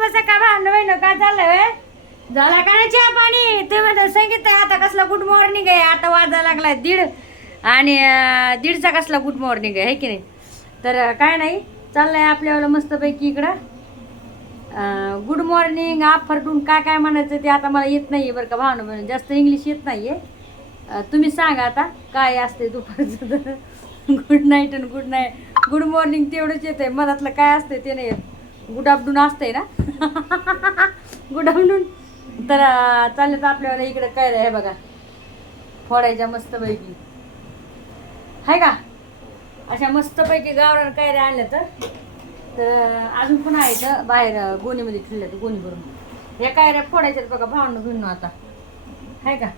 शुभ सकाळ भांडण बहिण काय चाललंय? झाला. का नाही चहा पाणी ते म्हणतात संगीत आहे. आता कसला गुड मॉर्निंग आहे. आता वाजायला लागलाय दीड. आणि दीडचा कसला गुड मॉर्निंग आहे की नाही? तर काय नाही. चाललंय आपल्याला मस्तपैकी इकडं. गुड मॉर्निंग आफ्टरनून काय काय म्हणायचं ते आता मला येत नाही बरं का भावना बहिण. जास्त इंग्लिश येत नाही आहे तुम्ही सांगा आता काय असते दुपारचं? गुड नाईट आणि गुड नाईट गुड मॉर्निंग तेवढंच येते मधातलं काय असते ते नाही येत. गुड आफ्टरनून असते ना? गुड आफ्टरनून तर अं, चालले तर आपल्याला इकडे काय आहे बघा. फोडायच्या मस्तपैकी. आहे का? अशा मस्तपैकी गावरान काय आणल्या तर. तर अजून पण आहे तर बाहेर गोणीमध्ये ठेवल्या तर गोणी भरून. हे काय फोडायच्यात बघा भावनं घेऊन आता. आहे का?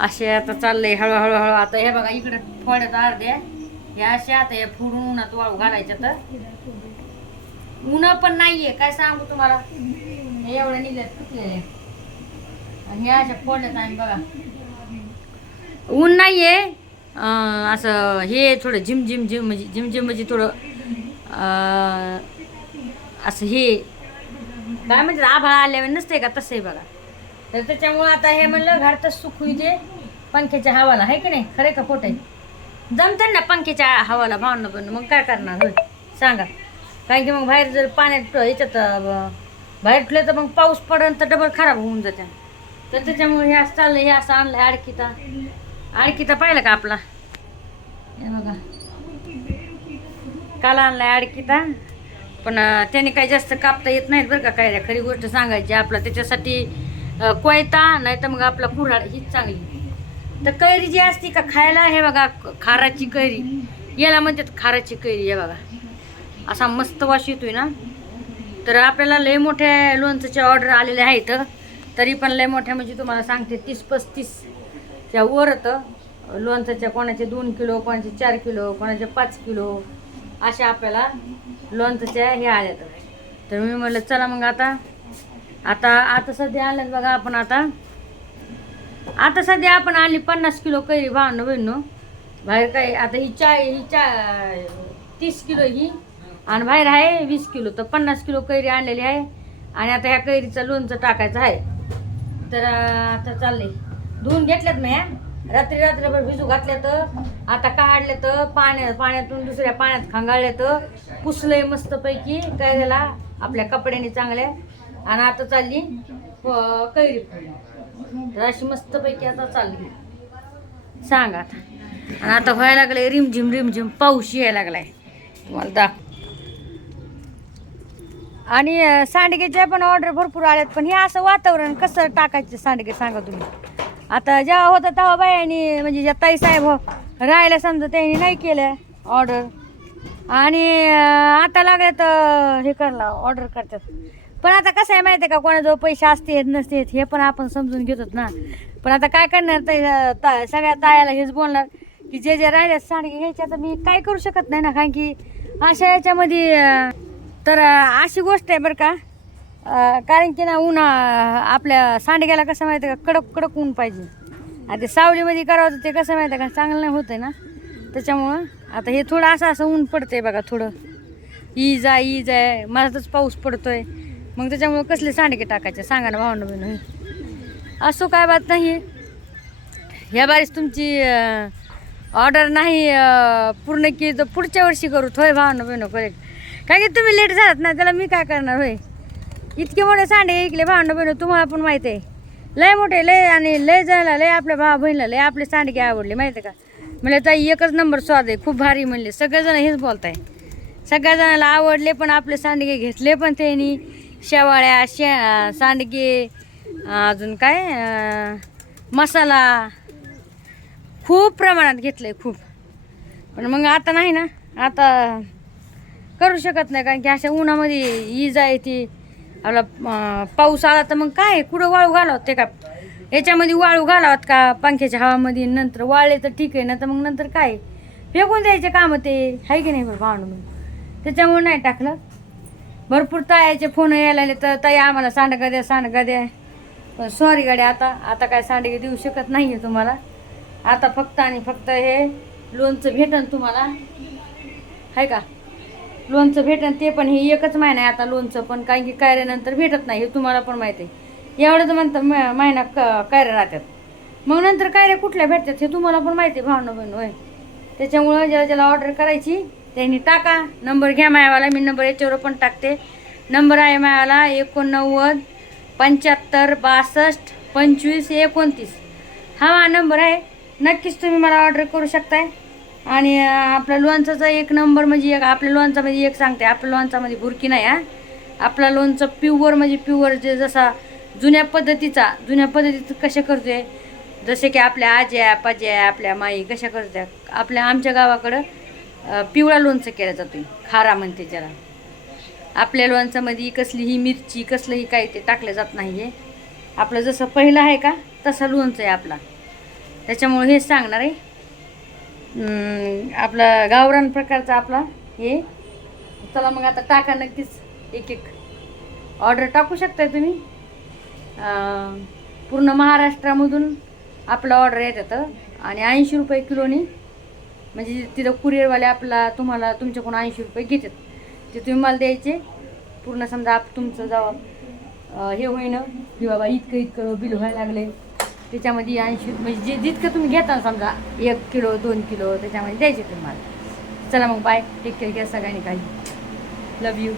असे आता चाललंय हळूहळू हळू. आता हे बघा इकडे फोड्यात अर्ध्या. या अशा आता हे फोडून उन्हात वाळू घालायच्या तर. उन्हा पण नाहीये काय सांगू तुम्हाला? हे एवढ्या निघल्यात फुटलेले. आणि हे अशा फोडल्यात आणि बघा. ऊन नाहीये. असं हे थोडं झिम झिम झिम म्हणजे झिम झिम म्हणजे थोडं असं हे. काय म्हणजे आभाळ आल्यावर नसते का तसंही बघा. तर त्याच्यामुळं आता हे म्हणलं घरातच सुख होईते पंख्याच्या हवाला आहे की नाही? खरे का खोटे जमतं ना पंख्याच्या हवाला भावना पण मग काय करणार होय? सांगा. कारण की मग बाहेर जर पाण्यात याच्यात बाहेर ठेवलं तर मग पाऊस पडेल तर डबल खराब होऊन जाते. तर त्याच्यामुळे हे असं चाललं हे असं आणलं आडकिता. आडकिता पाहिलं का आपला? हे बघा. काल आणलाय आडकिता. पण त्याने काही जास्त कापता येत नाहीत बरं का काय खरी गोष्ट सांगायची आपला त्याच्यासाठी कोयता नाही तर मग आपला कुऱ्हाड हीच चांगली. तर कैरी जी असती का खायला हे बघा खाराची कैरी. याला म्हणतात खाराची कैरी हे बघा. असा मस्त वास येतोय ना? तर आपल्याला लय मोठ्या लोणचं ऑर्डर आलेल्या आहेत. तरी पण लय मोठ्या म्हणजे तुम्हाला सांगते तीस पस्तीसच्या वर तर लोणचंच्या कोणाचे दोन किलो कोणाचे चार किलो कोणाचे पाच किलो अशा आपल्याला लोणचंच्या हे आल्या तर. मी म्हटलं चला मग आता आता आता सध्या आल्यात बघा आपण आता. आता सध्या आपण आली पन्नास किलो कैरी भावनं बहिणं बाहेर काय आता ही चाय ही चा तीस किलो ही आणि बाहेर आहे वीस किलो तर पन्नास किलो कैरी आणलेली आहे. आणि आता ह्या कैरीचं लोणचं टाकायचं आहे. तर आता चालले धुवून घेतल्यात मी रात्री रात्रभर भिजू घातल्या तर आता काढलं तर पाण्यात पाण्यातून दुसऱ्या पाण्यात खांगाळले तर पुसलंय मस्तपैकी काय झाला आपल्या कपड्याने चांगल्या. आणि आता चालली कैरी. तर अशी मस्तपैकी आता चालली. सांगा आता. आणि आता व्हायला लागलंय रिमझिम रिमझिम पाऊस यायला लागलाय. तुम्हाला दाख आणि अं, सांडगेच्या पण ऑर्डर भरपूर आल्यात पण हे असं वातावरण कसं टाकायचं सांडगे सांगा तुम्ही? आता जेव्हा होतं तेव्हा बायांनी म्हणजे ज्या ताई साहेब हो, राहायला समजा त्यांनी नाही केलं ऑर्डर आणि अं, आता लागले तर हे करला ऑर्डर करतात. पण आता कसं आहे माहिती आहे का कोणाजवळ पैसे असतेत नसतेत हे पण आपण समजून घेतोत ना. पण आता काय करणार ताई ता सगळ्या तायाला हेच बोलणार की जे जे राहिले सांडगे घ्यायचे आता मी काय करू शकत नाही ना? कारण की अशा याच्यामध्ये अं, तर अशी गोष्ट आहे बरं का. कारण की ना ऊन आपल्या सांडग्याला कसं माहिती आहे का कडक कडक ऊन पाहिजे. आणि ते सावलीमध्ये करावं ते कसं माहिती आहे का चांगलं नाही होतं ना. त्याच्यामुळं आता हे थोडं असं असं ऊन पडतंय बघा थोडं. ईज आहे ईज आहे माझाच पाऊस पडतोय. मग त्याच्यामुळं कसले सांडगे टाकायचे सांगा ना भावना बहिण. असो काय बात नाही. ह्या बारीस तुमची ऑर्डर नाही पूर्ण की तर पुढच्या वर्षी करू. थोय भावना बहिण करेक्ट काय की तुम्ही लेट झालात ना त्याला मी काय करणार होय? इतके मोठे सांडे इकले भावना बहिण तुम्हाला पण माहिती आहे. लय मोठे लय आणि लय जणाला लय आपल्या भावा बहिणीला लय आपले सांडगे आवडले माहिती आहे का? म्हणलं ताई एकच नंबर स्वाद आहे खूप भारी म्हणले. सगळेजण हेच बोलताय सगळ्याजणाला आवडले पण आपले सांडगे घेतले पण त्यांनी. शेवाळ्या शे सांडगे अजून काय मसाला. खूप प्रमाणात घेतलंय खूप. पण मग आता नाही ना आता करू शकत नाही कारण की अशा उन्हामध्ये इजा आहे ती आपला पाऊस आला तर मग काय कुठं वाळू घालावत ते का याच्यामध्ये वाळू घालावत का पंख्याच्या हवामध्ये नंतर वाळले तर ठीक आहे ना तर मग नंतर काय? फेकून द्यायचे कामं ते आहे की नाही बरं भावनं त्याच्यामुळे नाही टाकलं. भरपूर तायाचे फोन यायला लागले तर ताई आम्हाला सांडगा द्या सांडगा द्या. पण सॉरी गाड्या आता आता काय सांडगे देऊ शकत नाही आहे तुम्हाला. आता फक्त आणि फक्त हे लोणचं भेटन तुम्हाला. आहे का? लोणचं भेटणं ते पण हे एकच महिना आहे आता लोणचं पण काही की कायऱ्यानंतर भेटत नाही हे तुम्हाला पण माहिती आहे. एवढंच म्हणतं म- महिना क कायऱ्या राहतात. मग नंतर कायऱ्या कुठल्या भेटतात हे तुम्हाला पण माहिती आहे भावना बहीण होय. त्याच्यामुळं ज्याला ज्याला ऑर्डर करायची त्यांनी टाका. नंबर घ्या मायावाला मी नंबर याच्यावर पण टाकते. नंबर आहे मायावाला एकोणनव्वद पंच्याहत्तर बासष्ट पंचवीस एकोणतीस. हा नंबर आहे. नक्कीच तुम्ही मला ऑर्डर करू शकताय. आणि आपला आपल्या लोणचाचा एक नंबर म्हणजे एक आपल्या लोणचामध्ये एक सांगते आपल्या लोणचामध्ये भुरकी नाही हा. आपला लोणचं प्युअर म्हणजे प्युअर जे जसा जुन्या पद्धतीचा जुन्या पद्धतीचं कसे करतोय? जसे की आपल्या आज्या पाज्या आपल्या माई कशा करत्या आपल्या आमच्या गावाकडं पिवळा लोणचं केलं जातो खारा म्हणते त्याला. आपल्या लोणचामध्ये कसलीही मिरची कसलंही काही ते टाकलं जात नाही आहे आपलं जसं पहिलं आहे का तसा लोणचं आहे आपला. त्याच्यामुळे हेच सांगणार आहे. आपला गावरान प्रकारचा आपला हे. चला मग आता टाका नक्कीच एक एक. ऑर्डर टाकू शकताय तुम्ही? पूर्ण महाराष्ट्रामधून आपलं ऑर्डर येतात आणि ऐंशी रुपये किलोनी म्हणजे तिथं कुरिअरवाले आपला तुम्हाला तुमच्याकडून ऐंशी रुपये घेतात. ते तुम्ही मला द्यायचे. पूर्ण समजा आप तुमचं जेव्हा हे होईन. की बाबा इतकं इतकं बिल व्हायला लागले. त्याच्यामध्ये ऐंशी म्हणजे जे जितकं तुम्ही घेता समजा एक किलो दोन किलो त्याच्यामध्ये द्यायचे तुम्हाला. चला मग बाय. टेक केअर घ्या सगळ्यांनी काही लव यू